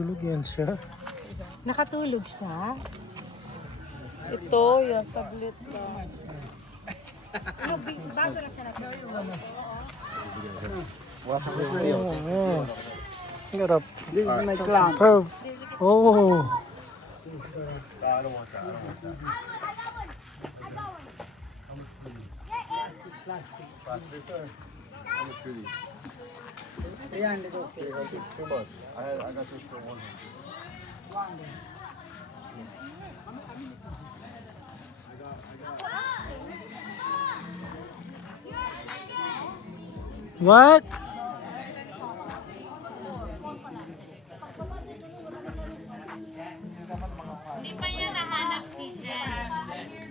Tulog yan siya. Nakatulog siya. Ito, yan, saglit lang. Ano, bago lang siya natulog. Oh. Harap. This is my clown. Superb. Oh. What?